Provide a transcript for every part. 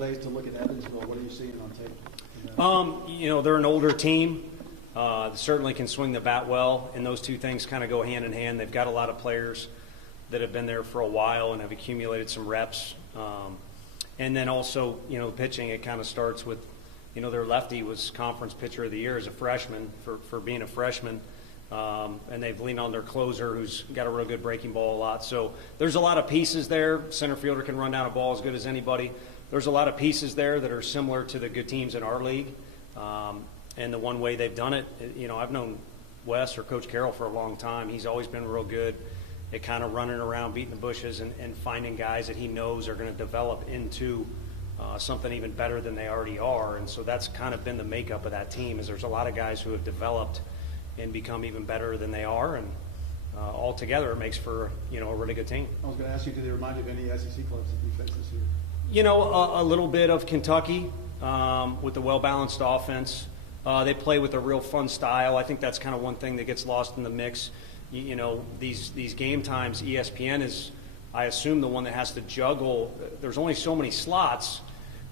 days to look at Evansville. What are you seeing on tape? They're an older team. Certainly can swing the bat well, and those two things kind of go hand in hand. They've got a lot of players that have been there for a while and have accumulated some reps. And then also, pitching, it kind of starts with, their lefty was conference pitcher of the year as a freshman for being a freshman. And they've leaned on their closer who's got a real good breaking ball a lot. So there's a lot of pieces there. Center fielder can run down a ball as good as anybody. There's a lot of pieces there that are similar to the good teams in our league. And the one way they've done it, I've known Wes or Coach Carroll for a long time. He's always been real good at kind of running around, beating the bushes, and finding guys that he knows are going to develop into something even better than they already are. And so that's kind of been the makeup of that team, is there's a lot of guys who have developed and become even better than they are. And all together, it makes for, a really good team. I was going to ask you, do they remind you of any SEC clubs that you faced this year? A little bit of Kentucky with the well-balanced offense. They play with a real fun style. I think that's kind of one thing that gets lost in the mix. These game times, ESPN is, I assume, the one that has to juggle. There's only so many slots,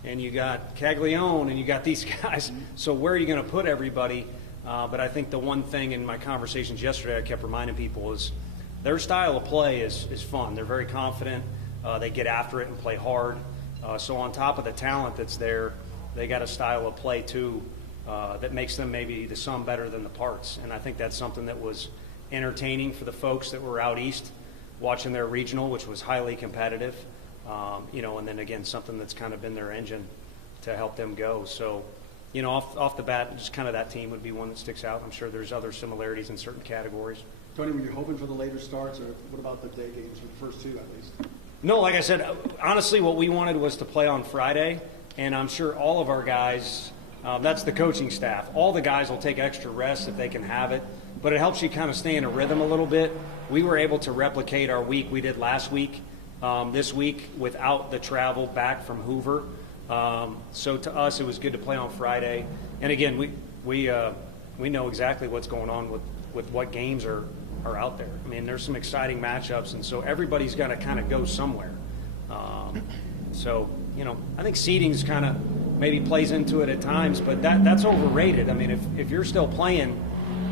and you got Caglione, and you got these guys. So where are you going to put everybody? But I think the one thing in my conversations yesterday I kept reminding people is their style of play is fun. They're very confident. They get after it and play hard. So on top of the talent that's there, they got a style of play too that makes them maybe the sum better than the parts. And I think that's something that was entertaining for the folks that were out east watching their regional, which was highly competitive. And then again, something that's kind of been their engine to help them go. So, off the bat, just kind of that team would be one that sticks out. I'm sure there's other similarities in certain categories. Tony, were you hoping for the later starts, or what about the day games, the first two at least? No, like I said, honestly, what we wanted was to play on Friday, and I'm sure all of our guys, that's the coaching staff, all the guys will take extra rest if they can have it, but it helps you kind of stay in a rhythm a little bit. We were able to replicate our week we did last week, this week, without the travel back from Hoover. So to us, it was good to play on Friday. And again, we know exactly what's going on with what games are out there. I mean, there's some exciting matchups, and so everybody's got to kind of go somewhere. I think seeding's kind of maybe plays into it at times, but that's overrated. I mean, if you're still playing,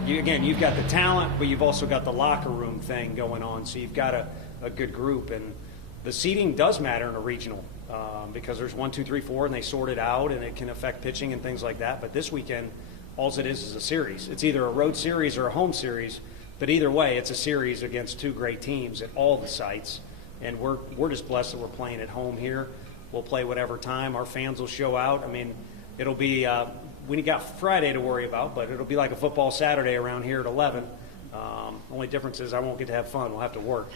you've got the talent, but you've also got the locker room thing going on, so you've got a good group. And the seeding does matter in a regional because there's 1, 2, 3, 4, and they sort it out, and it can affect pitching and things like that. But this weekend, all it is a series. It's either a road series or a home series, but either way, it's a series against two great teams at all the sites. And we're just blessed that we're playing at home here. We'll play whatever time. Our fans will show out. I mean, it'll be we got Friday to worry about, but it'll be like a football Saturday around here at 11. Only difference is I won't get to have fun. We'll have to work.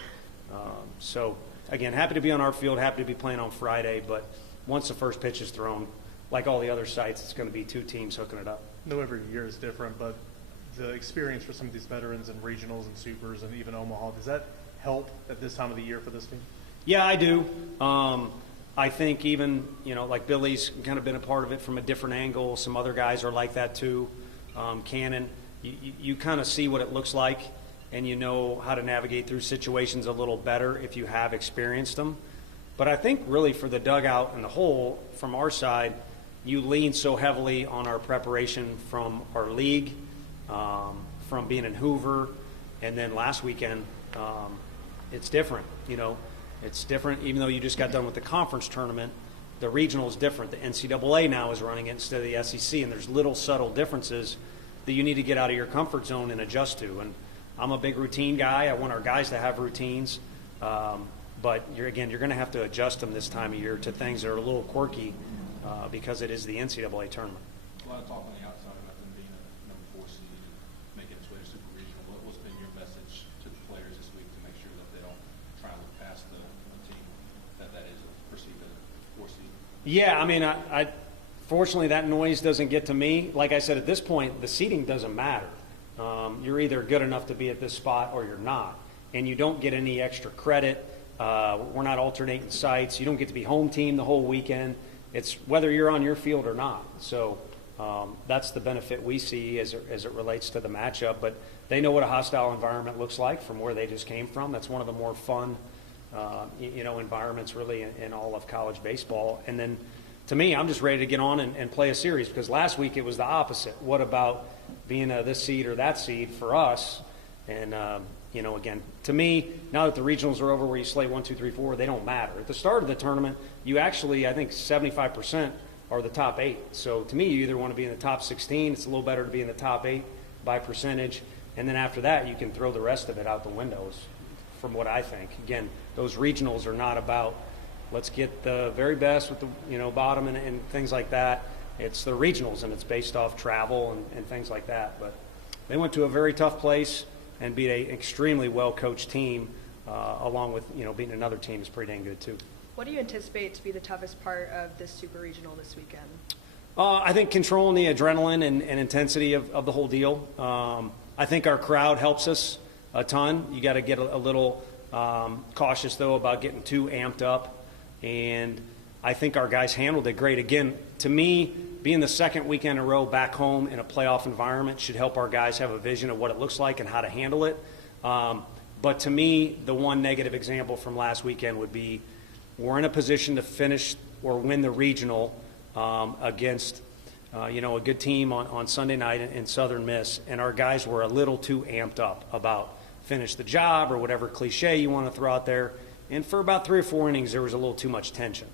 So, again, happy to be on our field, happy to be playing on Friday, but once the first pitch is thrown, like all the other sites, it's going to be two teams hooking it up. I know every year is different, but the experience for some of these veterans and regionals and supers and even Omaha, does that help at this time of the year for this team? Yeah, I do. I think even, like Billy's kind of been a part of it from a different angle. Some other guys are like that too. Cannon, you kind of see what it looks like, and you know how to navigate through situations a little better if you have experienced them. But I think really for the dugout and the whole, from our side, you lean so heavily on our preparation from our league, from being in Hoover, and then last weekend, it's different, It's different, even though you just got done with the conference tournament. The regional is different. The NCAA now is running it instead of the SEC, and there's little subtle differences that you need to get out of your comfort zone and adjust to. And I'm a big routine guy. I want our guys to have routines. But you're going to have to adjust them this time of year to things that are a little quirky because it is the NCAA tournament. A lot of talk on the outside about them being a number 4 seed and making its way to Super Regional. What's been your message to the players this week to make sure that they don't try and look past the team that is perceived as a 4 seed? Yeah, I mean, I fortunately that noise doesn't get to me. Like I said, at this point, the seeding doesn't matter. You're either good enough to be at this spot or you're not, and you don't get any extra credit. We're not alternating sites. You don't get to be home team the whole weekend. It's whether you're on your field or not. So that's the benefit we see as it relates to the matchup. But they know what a hostile environment looks like from where they just came from. That's one of the more fun, environments really in all of college baseball. And then to me, I'm just ready to get on and play a series, because last week it was the opposite. What about being this seed or that seed for us? And, again, to me, now that the regionals are over where you slay 1, 2, 3, 4, they don't matter. At the start of the tournament, you actually, I think 75% are the top 8. So to me, you either want to be in the top 16. It's a little better to be in the top 8 by percentage. And then after that, you can throw the rest of it out the windows, from what I think. Again, those regionals are not about let's get the very best with the bottom and things like that. It's the regionals, and it's based off travel and things like that. But they went to a very tough place and beat an extremely well-coached team, along with beating another team is pretty dang good too. What do you anticipate to be the toughest part of this Super Regional this weekend? I think controlling the adrenaline and intensity of the whole deal. I think our crowd helps us a ton. You got to get a little cautious, though, about getting too amped up. And I think our guys handled it great. Again, to me, being the second weekend in a row back home in a playoff environment should help our guys have a vision of what it looks like and how to handle it. But to me, the one negative example from last weekend would be we're in a position to finish or win the regional against a good team on Sunday night in Southern Miss, and our guys were a little too amped up about finish the job or whatever cliche you want to throw out there. And for about 3 or 4 innings, there was a little too much tension.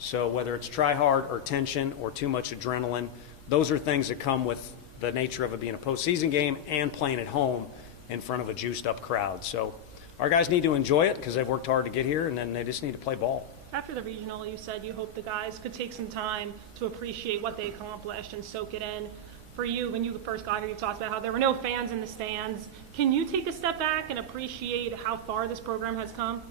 So whether it's try hard or tension or too much adrenaline, those are things that come with the nature of it being a postseason game and playing at home in front of a juiced-up crowd. So our guys need to enjoy it because they've worked hard to get here, and then they just need to play ball. After the regional, you said you hope the guys could take some time to appreciate what they accomplished and soak it in. For you, when you first got here, you talked about how there were no fans in the stands. Can you take a step back and appreciate how far this program has come?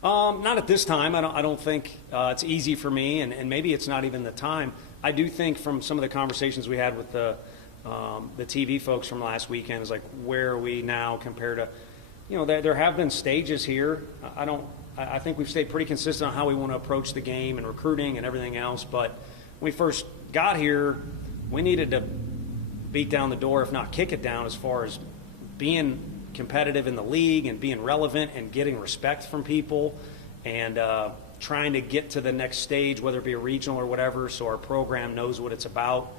Not at this time. I don't think it's easy for me, and maybe it's not even the time. I do think from some of the conversations we had with the TV folks from last weekend is like, where are we now compared to, there have been stages here. I think we've stayed pretty consistent on how we want to approach the game and recruiting and everything else. But when we first got here, we needed to beat down the door, if not kick it down, as far as being competitive in the league and being relevant and getting respect from people and trying to get to the next stage, whether it be a regional or whatever, so our program knows what it's about.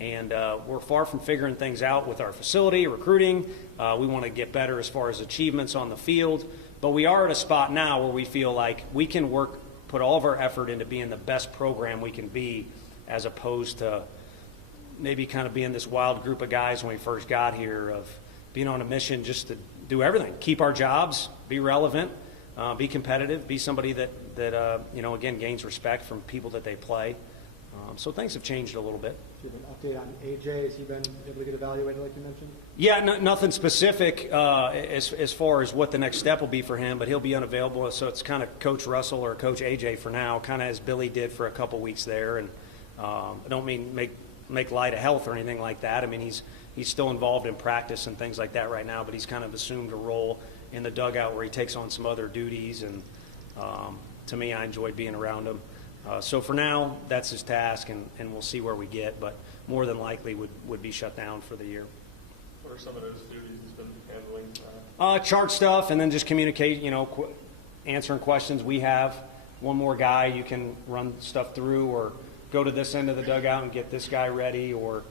And we're far from figuring things out with our facility, recruiting. We want to get better as far as achievements on the field. But we are at a spot now where we feel like we can put all of our effort into being the best program we can be, as opposed to maybe kind of being this wild group of guys when we first got here, of being on a mission just to do everything, keep our jobs, be relevant, be competitive, be somebody that again, gains respect from people that they play. So things have changed a little bit. Do you have an update on AJ? Has he been able to get evaluated like you mentioned? Yeah, nothing specific as far as what the next step will be for him, but he'll be unavailable. So it's kind of Coach Russell or Coach AJ for now, kind of as Billy did for a couple weeks there. And I don't mean make light of health or anything like that. I mean, he's still involved in practice and things like that right now, but he's kind of assumed a role in the dugout where he takes on some other duties. And to me, I enjoyed being around him. So for now, that's his task, and we'll see where we get, but more than likely would be shut down for the year. What are some of those duties he's been handling? Chart stuff, and then just communicate, answering questions. We have one more guy you can run stuff through, or go to this end of the dugout and get this guy ready, or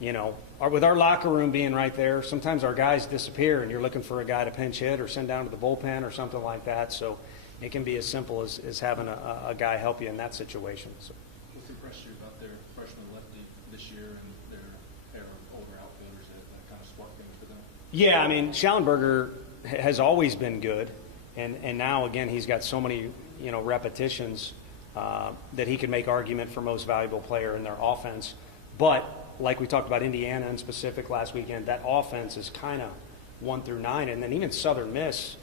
with our locker room being right there, sometimes our guys disappear and you're looking for a guy to pinch hit or send down to the bullpen or something like that. So it can be as simple as having a guy help you in that situation. So. What's impressed you about their freshman lefty this year and their pair of older outfielders that kind of spark things for them? Yeah, I mean, Schallenberger has always been good, and now, again, he's got so many, repetitions that he can make argument for most valuable player in their offense. But like we talked about Indiana in specific last weekend, that offense is kind of 1 through 9, and then even Southern Miss,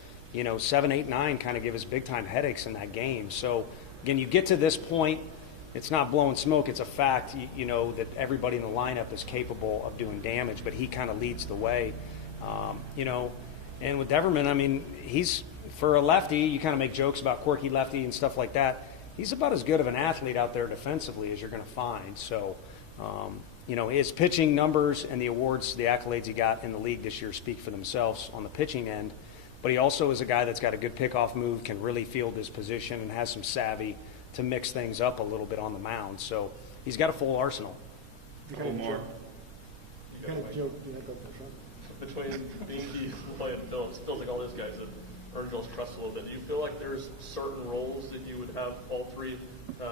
7, 8, 9 kind of give us big-time headaches in that game. So, again, you get to this point, it's not blowing smoke. It's a fact, that everybody in the lineup is capable of doing damage, but he kind of leads the way. And with Deverman, I mean, he's, for a lefty, you kind of make jokes about quirky lefty and stuff like that. He's about as good of an athlete out there defensively as you're going to find. So, his pitching numbers and the awards, the accolades he got in the league this year speak for themselves on the pitching end. But he also is a guy that's got a good pickoff move, can really field his position, and has some savvy to mix things up a little bit on the mound. So he's got a full arsenal. You kind of Omar. joke, you kind of joke, yeah, go for it. Between Binky, Lloyd, and Phillips, it feels like all those guys have earned y'all's trust a little bit. Do you feel like there's certain roles that you would have all three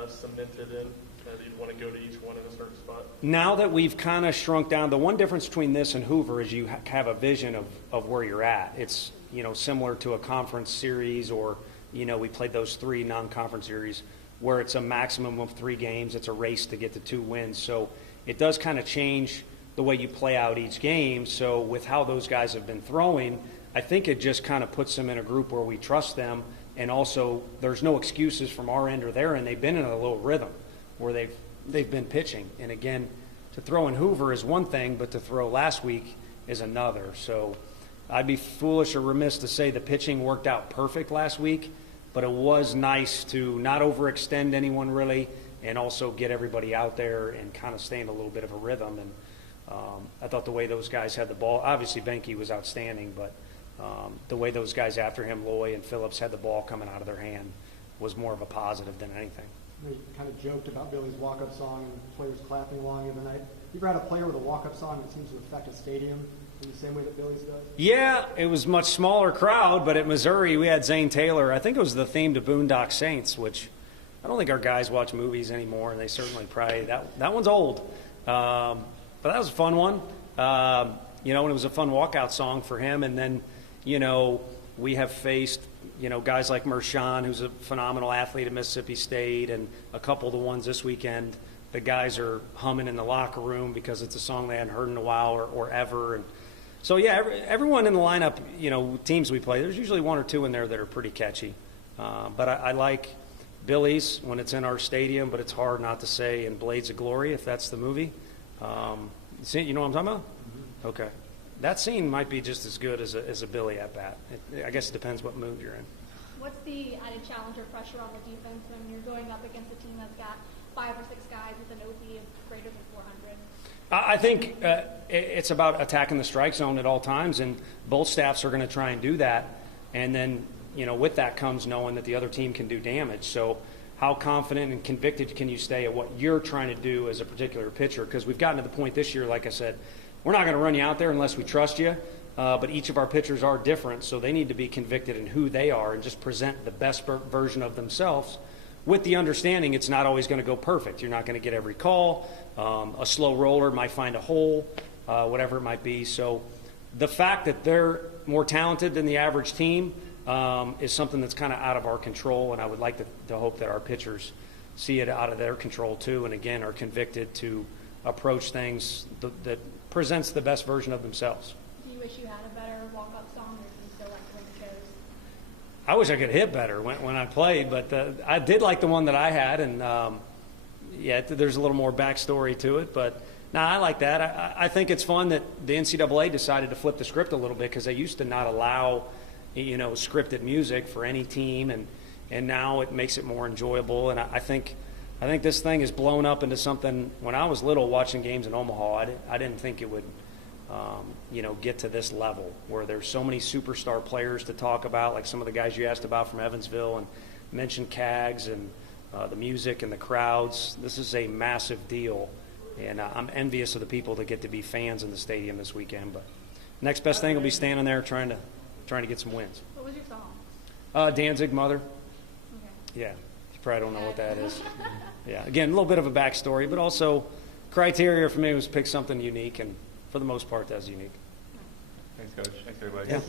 cemented in, that you'd want to go to each one in a certain spot? Now that we've kind of shrunk down, the one difference between this and Hoover is you have a vision of where you're at. It's, similar to a conference series, or, we played those 3 non-conference series where it's a maximum of 3 games. It's a race to get to 2 wins. So it does kind of change the way you play out each game. So with how those guys have been throwing, I think it just kind of puts them in a group where we trust them. And also there's no excuses from our end or their end. They've been in a little rhythm where they've been pitching. And again, to throw in Hoover is one thing, but to throw last week is another. So I'd be foolish or remiss to say the pitching worked out perfect last week, but it was nice to not overextend anyone really, and also get everybody out there and kind of stay in a little bit of a rhythm. And I thought the way those guys had the ball, obviously Benke was outstanding, but the way those guys after him, Loy and Phillips, had the ball coming out of their hand was more of a positive than anything. You kind of joked about Billy's walk-up song and players clapping along the other night. You ever had a player with a walk-up song that seems to affect a stadium in the same way that Billy's does? Yeah, it was a much smaller crowd, but at Missouri we had Zane Taylor. I think it was the theme to Boondock Saints, which I don't think our guys watch movies anymore, and they certainly probably, that one's old. But that was a fun one. And it was a fun walkout song for him. And then, we have faced, guys like Mershon, who's a phenomenal athlete at Mississippi State, and a couple of the ones this weekend. The guys are humming in the locker room because it's a song they hadn't heard in a while or ever. And so, yeah, everyone in the lineup, teams we play, there's usually 1 or 2 in there that are pretty catchy. But I like Billy's when it's in our stadium, but it's hard not to say in Blades of Glory, if that's the movie. You know what I'm talking about? Mm-hmm. Okay. That scene might be just as good as a Billy at bat. I guess it depends what mood you're in. What's the added challenge or pressure on the defense when you're going up against a team that's got 5 or 6 guys with an OP of greater than 400? I think it's about attacking the strike zone at all times, and both staffs are going to try and do that. And then, with that comes knowing that the other team can do damage. So how confident and convicted can you stay at what you're trying to do as a particular pitcher? Because we've gotten to the point this year, like I said, we're not going to run you out there unless we trust you. But each of our pitchers are different, so they need to be convicted in who they are and just present the best version of themselves, with the understanding it's not always going to go perfect. You're not going to get every call. A slow roller might find a hole, whatever it might be. So the fact that they're more talented than the average team is something that's kind of out of our control, and I would like to hope that our pitchers see it out of their control too, and again are convicted to approach things that presents the best version of themselves. Do you wish you had a better walk-up song, or do you still like the one you chose? I wish I could hit better when I played, but I did like the one that I had, and there's a little more backstory to it, but I like that. I think it's fun that the NCAA decided to flip the script a little bit, because they used to not allow scripted music for any team, and now it makes it more enjoyable. And I think this thing has blown up into something. When I was little watching games in Omaha, I didn't think it would get to this level where there's so many superstar players to talk about, like some of the guys you asked about from Evansville and mentioned Cags, and the music and the crowds. This is a massive deal, and I'm envious of the people that get to be fans in the stadium this weekend. But next best thing will be standing there trying to get some wins. What was your song? Danzig, Mother. Okay. Yeah, you probably don't know what that is. Yeah, again, a little bit of a backstory, but also criteria for me was pick something unique, and for the most part, that's unique. Thanks, Coach. Thanks, everybody. Yeah.